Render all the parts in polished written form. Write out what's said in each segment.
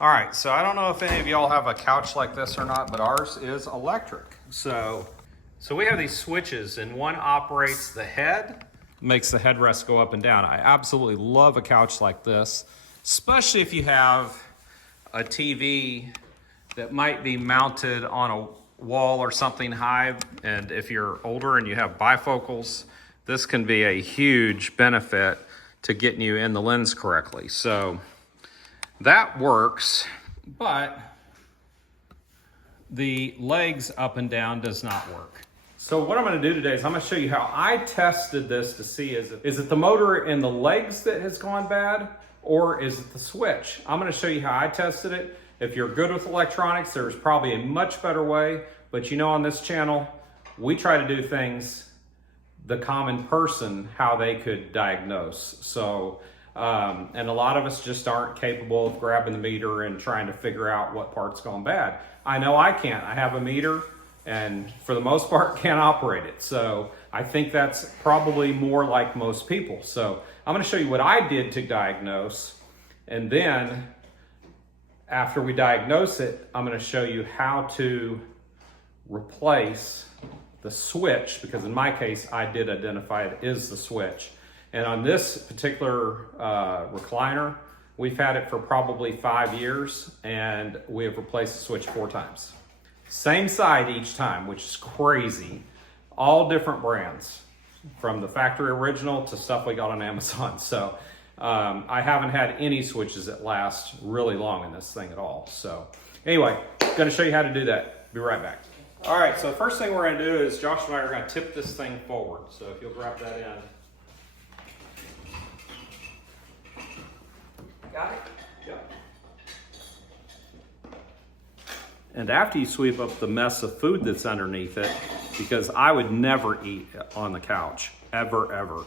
All right, so I don't know if any of y'all have a couch like this or not, but ours is electric. So we have these switches, and one operates the head, makes the headrest go up and down. I absolutely love a couch like this, especially if you have a TV that might be mounted on a wall or something high, and if you're older and you have bifocals, this can be a huge benefit to getting you in the lens correctly. So that works, but the legs up and down does not work. So what I'm going to do today is I'm going to show you how I tested this to see is it the motor in the legs that has gone bad, or is it the switch? I'm going to show you how I tested it. If you're good with electronics, there's probably a much better way, but you know, on this channel, we try to do things the common person, how they could diagnose. So, and a lot of us just aren't capable of grabbing the meter and trying to figure out what part's gone bad. I know I can't. I have a meter and for the most part can't operate it. So I think that's probably more like most people. So I'm going to show you what I did to diagnose, and then after we diagnose it, I'm going to show you how to replace the switch, because in my case, I did identify it is the switch. And on this particular recliner, we've had it for probably 5 years, and we have replaced the switch 4 times. Same side each time, which is crazy. All different brands, from the factory original to stuff we got on Amazon. So I haven't had any switches that last really long in this thing at all. So anyway, gonna show you how to do that. Be right back. All right, so the first thing we're gonna do is Josh and I are gonna tip this thing forward. So if you'll grab that in. Got it? Yep. And after you sweep up the mess of food that's underneath it, because I would never eat on the couch, ever, ever.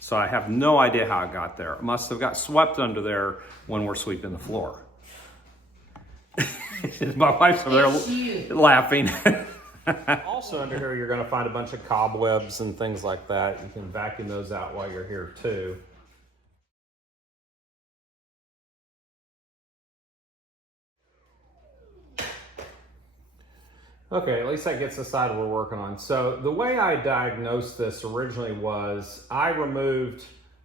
So I have no idea how it got there. It must have got swept under there when we're sweeping the floor. My wife's over there laughing. Also under here, you're gonna find a bunch of cobwebs and things like that. You can vacuum those out while you're here too. Okay, at least that gets the side we're working on. So the way I diagnosed this originally was I removed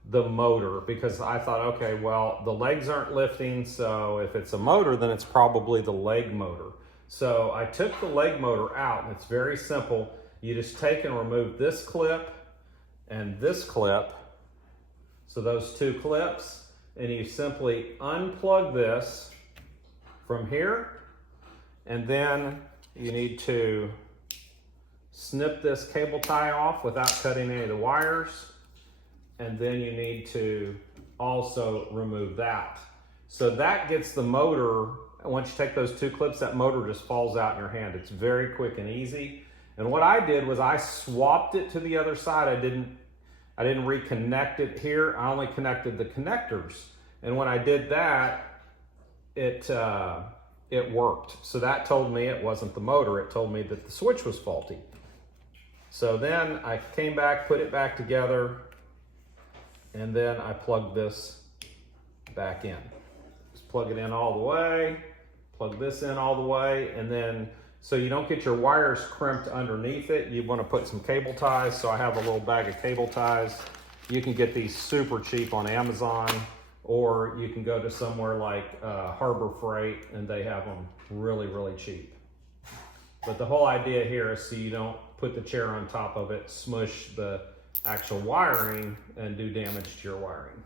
the motor because I thought, okay, well, the legs aren't lifting, so if it's a motor, then it's probably the leg motor. So I took the leg motor out, and it's very simple. You just take and remove this clip and this clip, so those 2 clips, and you simply unplug this from here, and then you need to snip this cable tie off without cutting any of the wires. And then you need to also remove that. So that gets the motor, once you take those 2 clips, that motor just falls out in your hand. It's very quick and easy. And what I did was I swapped it to the other side. I didn't reconnect it here. I only connected the connectors. And when I did that, it worked. So that told me it wasn't the motor. It told me that the switch was faulty. So then I came back, put it back together, and then I plugged this back in. Just plug it in all the way, plug this in all the way, and then, so you don't get your wires crimped underneath it, you want to put some cable ties. So I have a little bag of cable ties. You can get these super cheap on Amazon, or you can go to somewhere like Harbor Freight, and they have them really, really cheap. But the whole idea here is so you don't put the chair on top of it, smush the actual wiring, and do damage to your wiring.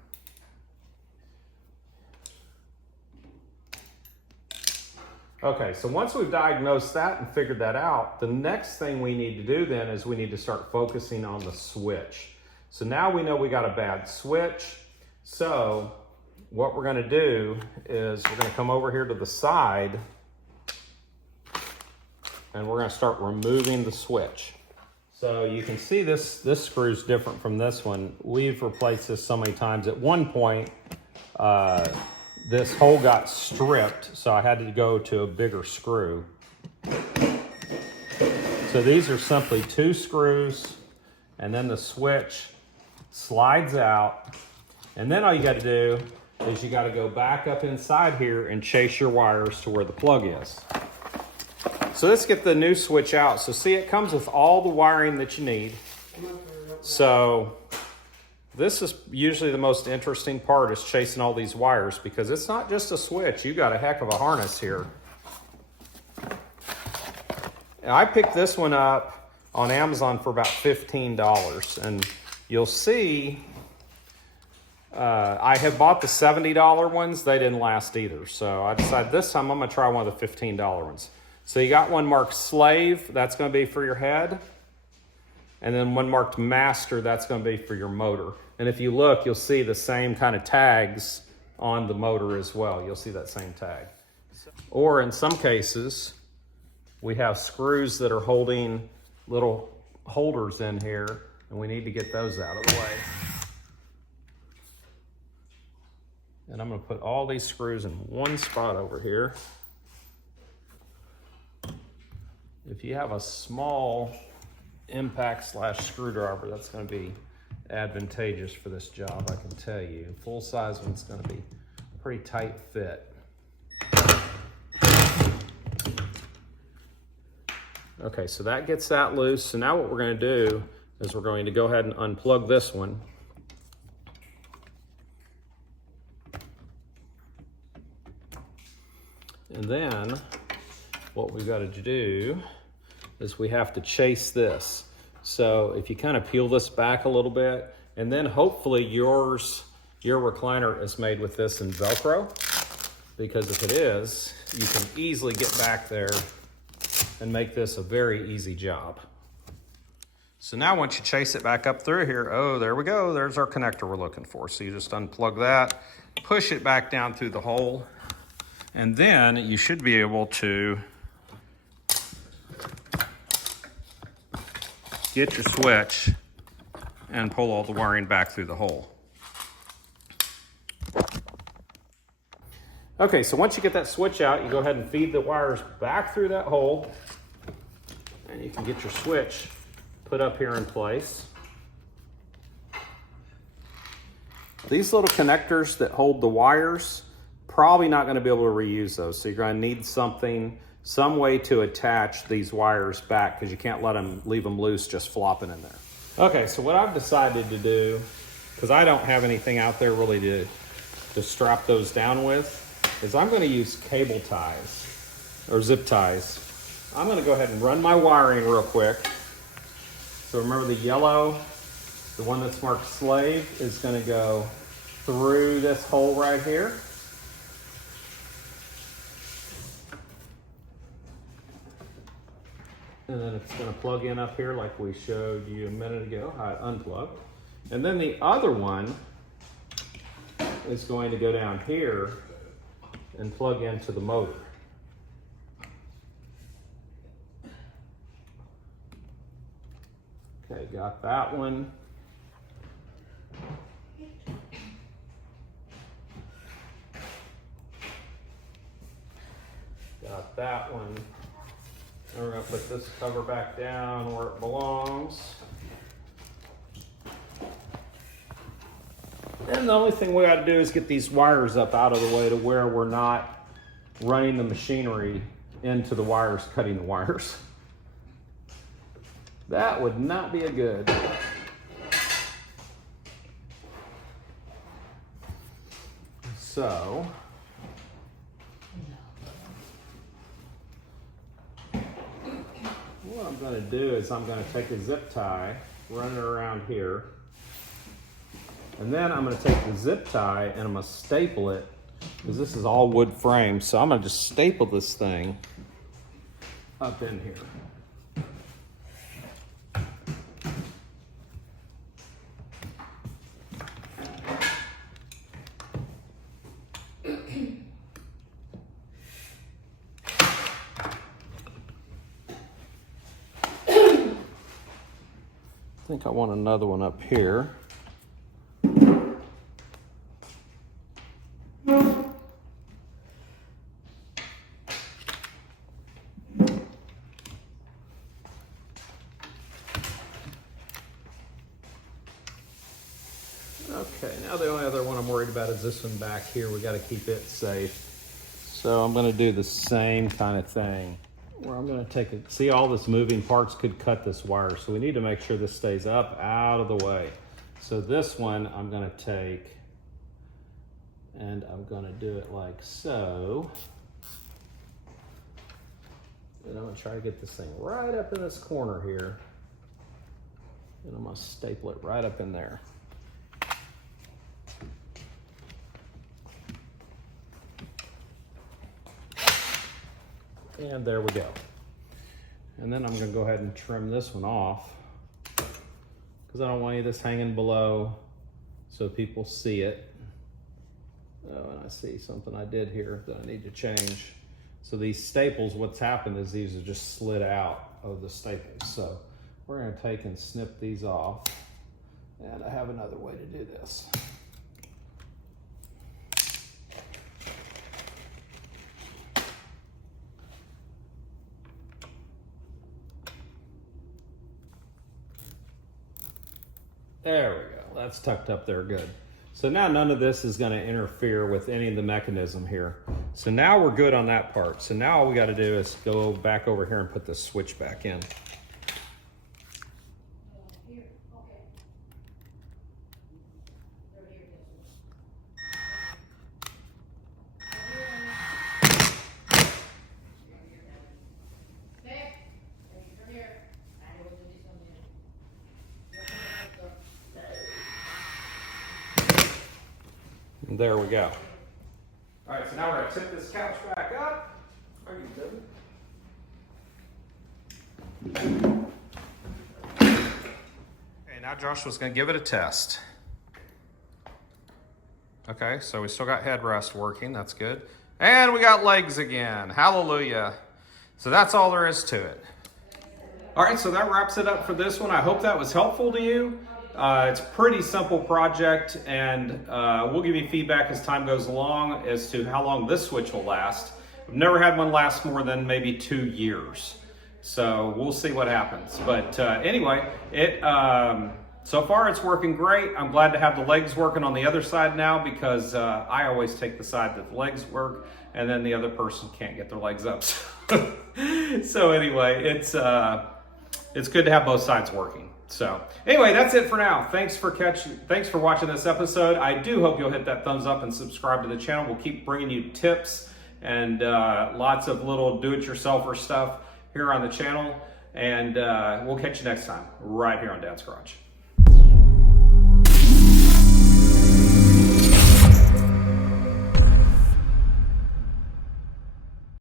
Okay, so once we've diagnosed that and figured that out, the next thing we need to do then is we need to start focusing on the switch. So now we know we got a bad switch. So what we're gonna do is we're gonna come over here to the side, and we're gonna start removing the switch. So you can see this screw is different from this one. We've replaced this so many times. At one point, this hole got stripped, so I had to go to a bigger screw. So these are simply 2 screws, and then the switch slides out, and then all you got to do is you got to go back up inside here and chase your wires to where the plug is. So let's get the new switch out. So see, it comes with all the wiring that you need. So this is usually the most interesting part, is chasing all these wires, because it's not just a switch. You got a heck of a harness here. And I picked this one up on Amazon for about $15. And you'll see, I have bought the $70 ones. They didn't last either. So I decided this time I'm gonna try one of the $15 ones. So you got one marked Slave, that's gonna be for your head. And then one marked Master, that's gonna be for your motor. And if you look, you'll see the same kind of tags on the motor as well. You'll see that same tag. Or in some cases, we have screws that are holding little holders in here, and we need to get those out of the way. And I'm gonna put all these screws in one spot over here. If you have a small impact / screwdriver, that's going to be advantageous for this job, I can tell you. Full size one's going to be a pretty tight fit. Okay, so that gets that loose. So now what we're going to do is we're going to go ahead and unplug this one. And then what we've got to do is we have to chase this. So if you kind of peel this back a little bit, and then hopefully your recliner is made with this in Velcro, because if it is, you can easily get back there and make this a very easy job. So now once you chase it back up through here, oh, there we go. There's our connector we're looking for. So you just unplug that, push it back down through the hole, and then you should be able to get your switch and pull all the wiring back through the hole. Okay, so once you get that switch out, you go ahead and feed the wires back through that hole, and you can get your switch put up here in place. These little connectors that hold the wires, probably not going to be able to reuse those. So you're going to need some way to attach these wires back, because you can't leave them loose just flopping in there. Okay, so what I've decided to do, because I don't have anything out there really to strap those down with, is I'm going to use cable ties or zip ties. I'm going to go ahead and run my wiring real quick. So remember, the yellow, the one that's marked Slave, is going to go through this hole right here. And then it's going to plug in up here like we showed you a minute ago, how it unplugged. And then the other one is going to go down here and plug into the motor. Okay, got that one. Got that one. And we're going to put this cover back down where it belongs. And the only thing we got to do is get these wires up out of the way to where we're not running the machinery into the wires, cutting the wires. That would not be a good. So, what I'm going to do is I'm going to take a zip tie, run it around here, and then I'm going to take the zip tie and I'm going to staple it, because this is all wood frame. So I'm going to just staple this thing up in here. I think I want another one up here. Okay, now the only other one I'm worried about is this one back here. We got to keep it safe. So I'm going to do the same kind of thing where I'm going to take it. See, all this moving parts could cut this wire. So we need to make sure this stays up out of the way. So this one I'm going to take and I'm going to do it like so. And I'm going to try to get this thing right up in this corner here. And I'm going to staple it right up in there. And there we go. And then I'm going to go ahead and trim this one off because I don't want any of this hanging below so people see it. Oh, and I see something I did here that I need to change. So these staples, what's happened is these are just slid out of the staples. So we're going to take and snip these off. And I have another way to do this. There we go, that's tucked up there good. So now none of this is gonna interfere with any of the mechanism here. So now we're good on that part. So now all we gotta do is go back over here and put the switch back in. There we go. All right, so now we're gonna tip this couch back up. Are you good? Okay, now Joshua's gonna give it a test. Okay, so we still got headrest working, that's good. And we got legs again, hallelujah. So that's all there is to it. All right, so that wraps it up for this one. I hope that was helpful to you. It's a pretty simple project, and we'll give you feedback as time goes along as to how long this switch will last. I've never had one last more than maybe 2 years. So we'll see what happens. But anyway, so far it's working great. I'm glad to have the legs working on the other side now because I always take the side that the legs work and then the other person can't get their legs up. So anyway, it's good to have both sides working. So anyway, that's it for now. Thanks for watching this episode. I do hope you'll hit that thumbs up and subscribe to the channel. We'll keep bringing you tips and lots of little do-it-yourselfer stuff here on the channel. And we'll catch you next time right here on Dad's Garage.